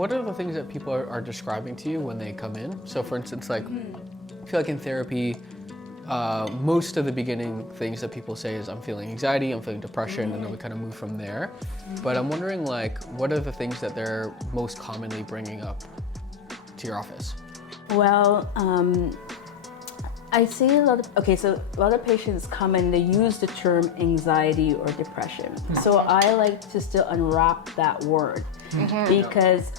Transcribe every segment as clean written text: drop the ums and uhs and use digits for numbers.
what are the things that people are describing to you when they come in? So for instance, like, I feel like in therapy, most of the beginning things that people say is I'm feeling anxiety, I'm feeling depression, and then we kind of move from there. But I'm wondering, like, what are the things that they're most commonly bringing up to your office? Well, I see a lot of patients come and they use the term anxiety or depression. So I like to still unwrap that word because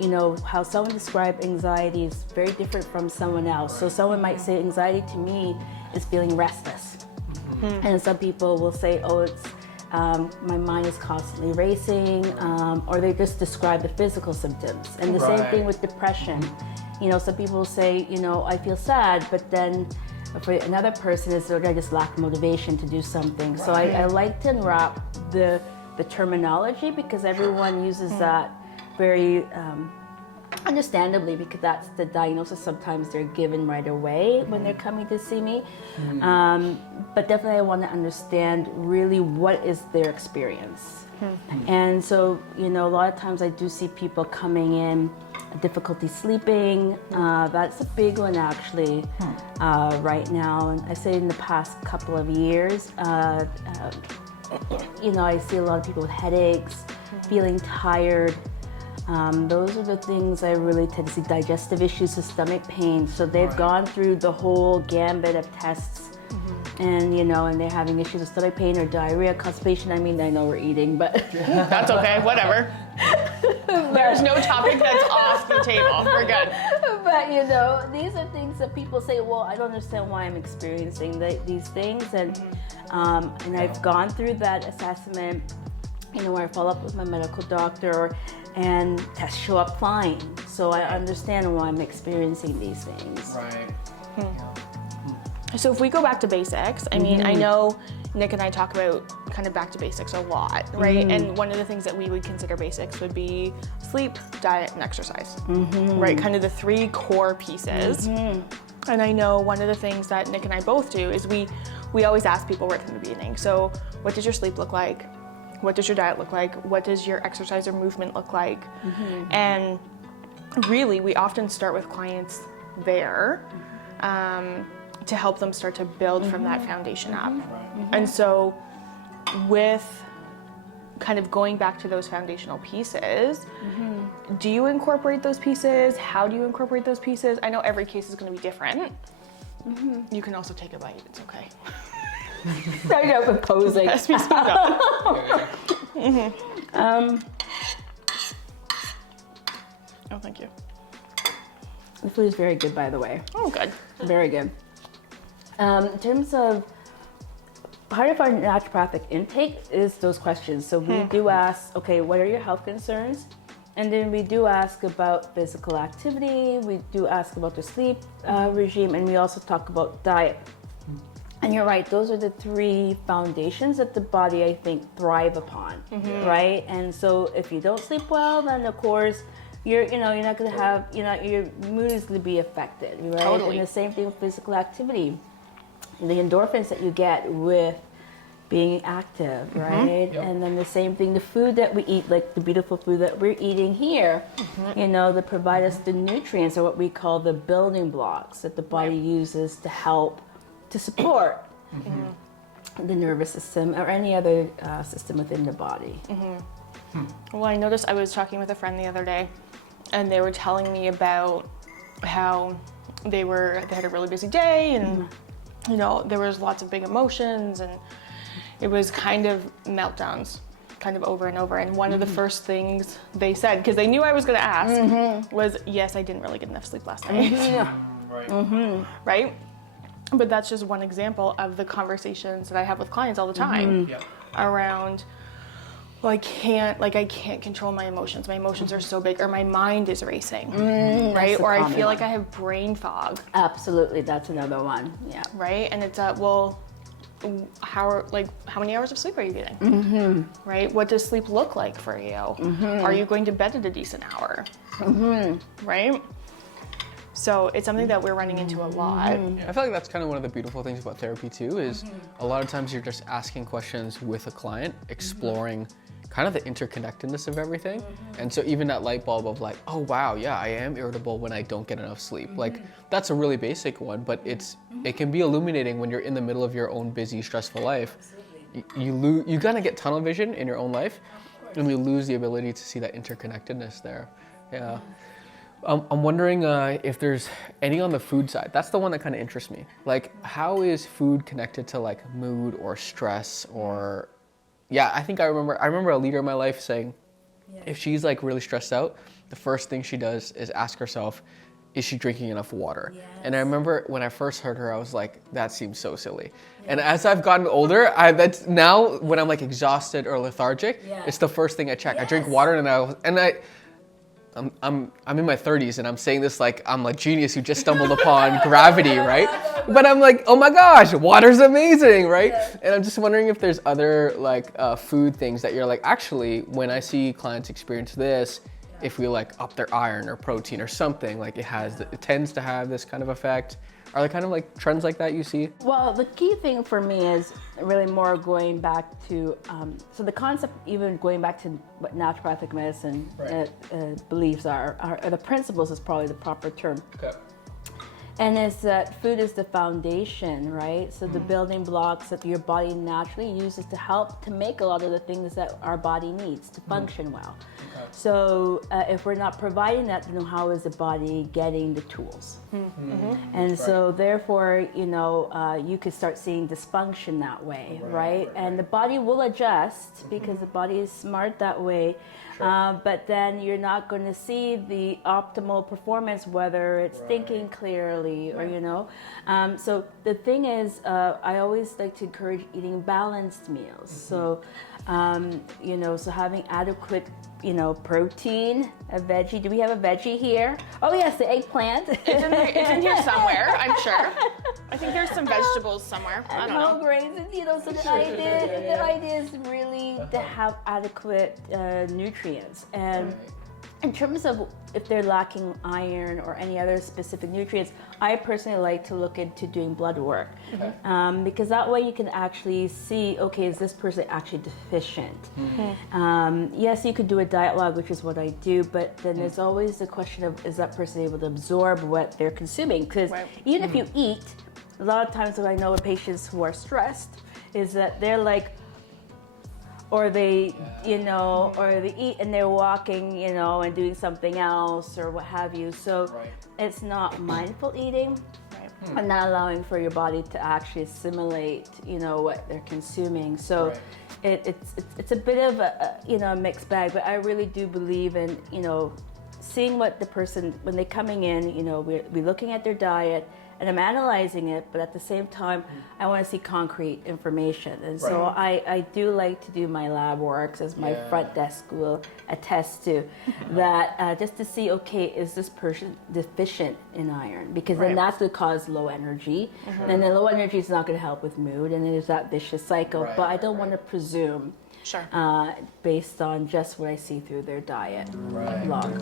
you know, how someone describes anxiety is very different from someone else. So someone might say anxiety to me is feeling restless. And some people will say, oh, it's my mind is constantly racing, or they just describe the physical symptoms. And the same thing with depression. You know, some people say, you know, I feel sad, but then for another person it's sort of just lack motivation to do something. So I like to unwrap the terminology because everyone uses that very understandably, because that's the diagnosis sometimes they're given right away when they're coming to see me. But definitely I want to understand really what is their experience. And so, you know, a lot of times I do see people coming in, difficulty sleeping. That's a big one actually right now. And I say in the past couple of years, you know, I see a lot of people with headaches, feeling tired. Those are the things I really tend to see. Digestive issues, the stomach pain. So they've gone through the whole gambit of tests. And you know, and they're having issues with stomach pain or diarrhea, constipation. I mean, I know we're eating, but that's okay, whatever. There's no topic that's off the table. We're good. But you know, these are things that people say, well, I don't understand why I'm experiencing these things. And I've gone through that assessment, you know, where I follow up with my medical doctor and tests show up fine. So I understand why I'm experiencing these things. So if we go back to basics, I mean, I know Nick and I talk about kind of back to basics a lot, right? And one of the things that we would consider basics would be sleep, diet, and exercise, right? Kind of the three core pieces. And I know one of the things that Nick and I both do is we always ask people right from the beginning. So what does your sleep look like? What does your diet look like? What does your exercise or movement look like? And really, we often start with clients there. To help them start to build from that foundation up. And so with kind of going back to those foundational pieces, do you incorporate those pieces? How do you incorporate those pieces? I know every case is going to be different. You can also take a bite, it's okay. Start out with posing. Yes, we speak up. Oh, thank you. The food is very good, by the way. Oh, good. Very good. In terms of part of our naturopathic intake is those questions. So we do ask, okay, what are your health concerns? And then we do ask about physical activity. We do ask about the sleep regime, and we also talk about diet. And you're right, those are the three foundations that the body, I think, thrive upon, right? And so if you don't sleep well, then of course, you're not gonna have, your mood is gonna be affected, right? Totally. And the same thing with physical activity. The endorphins that you get with being active, right? And then the same thing, the food that we eat, like the beautiful food that we're eating here, you know, that provide us the nutrients, or what we call the building blocks that the body uses to help to support the nervous system or any other system within the body. Well, I noticed I was talking with a friend the other day, and they were telling me about how they had a really busy day, and you know, there was lots of big emotions, and it was kind of meltdowns, kind of over and over. And one of the first things they said, because they knew I was going to ask, was, yes, I didn't really get enough sleep last night. Right? But that's just one example of the conversations that I have with clients all the time around, well, I can't control my emotions. My emotions are so big, or my mind is racing, right? Or I feel like I have brain fog. Absolutely, that's another one. Yeah. Right, and it's well, how many hours of sleep are you getting? Right, what does sleep look like for you? Are you going to bed at a decent hour? Right. So it's something that we're running into a lot. I feel like that's kind of one of the beautiful things about therapy too, is a lot of times you're just asking questions with a client, exploring kind of the interconnectedness of everything. And so even that light bulb of like, oh wow, yeah, I am irritable when I don't get enough sleep. Like that's a really basic one, but it can be illuminating when you're in the middle of your own busy, stressful life. You kind of get tunnel vision in your own life, and you lose the ability to see that interconnectedness there. Yeah. I'm wondering if there's any on the food side. That's the one that kind of interests me. Like, how is food connected to like mood or stress or, yeah, I remember a leader in my life saying, if she's like really stressed out, the first thing she does is ask herself, is she drinking enough water? Yes. And I remember when I first heard her, I was like, that seems so silly. Yes. And as I've gotten older, that's now when I'm like exhausted or lethargic, it's the first thing I check. Yes. I drink water I'm in my 30s and I'm saying this like I'm like genius who just stumbled upon gravity, right? But I'm like, oh my gosh, water's amazing, right? Yeah. And I'm just wondering if there's other like food things that you're like, actually, when I see clients experience this, if we like up their iron or protein or something, like it tends to have this kind of effect. Are there kind of like trends like that you see? Well, the key thing for me is really more going back to, so the concept, even going back to what naturopathic medicine beliefs are, the principles is probably the proper term. Okay. And it's that food is the foundation, right? So the building blocks that your body naturally uses to help to make a lot of the things that our body needs to function well. Okay. So if we're not providing that, then how is the body getting the tools? And so therefore, you could start seeing dysfunction that way, right? And the body will adjust because the body is smart that way. Sure. But then you're not going to see the optimal performance, whether it's thinking clearly or, So the thing is, I always like to encourage eating balanced meals. So, so having adequate, protein, a veggie. Do we have a veggie here? Oh yes, the eggplant. It's in here somewhere, I'm sure. I think there's some vegetables somewhere. I don't know. Grains, so the idea is really to have adequate nutrients. And in terms of if they're lacking iron or any other specific nutrients, I personally like to look into doing blood work because that way you can actually see, okay, is this person actually deficient? Yes, you could do a diet log, which is what I do, but then there's always the question of, is that person able to absorb what they're consuming? Because even if you eat, a lot of times what I know with patients who are stressed is that they're like, or they, or they eat and they're walking, and doing something else or what have you. So it's not mindful eating and not allowing for your body to actually assimilate, what they're consuming. So it's a bit of a mixed bag, but I really do believe in, seeing what the person, when they're coming in, we're looking at their diet, and I'm analyzing it, but at the same time, I want to see concrete information. And so I do like to do my lab works, as my front desk will attest to, that just to see, okay, is this person deficient in iron? Because then that's going to cause low energy, and then low energy is not going to help with mood, and there's that vicious cycle. But I don't want to presume based on just what I see through their diet log.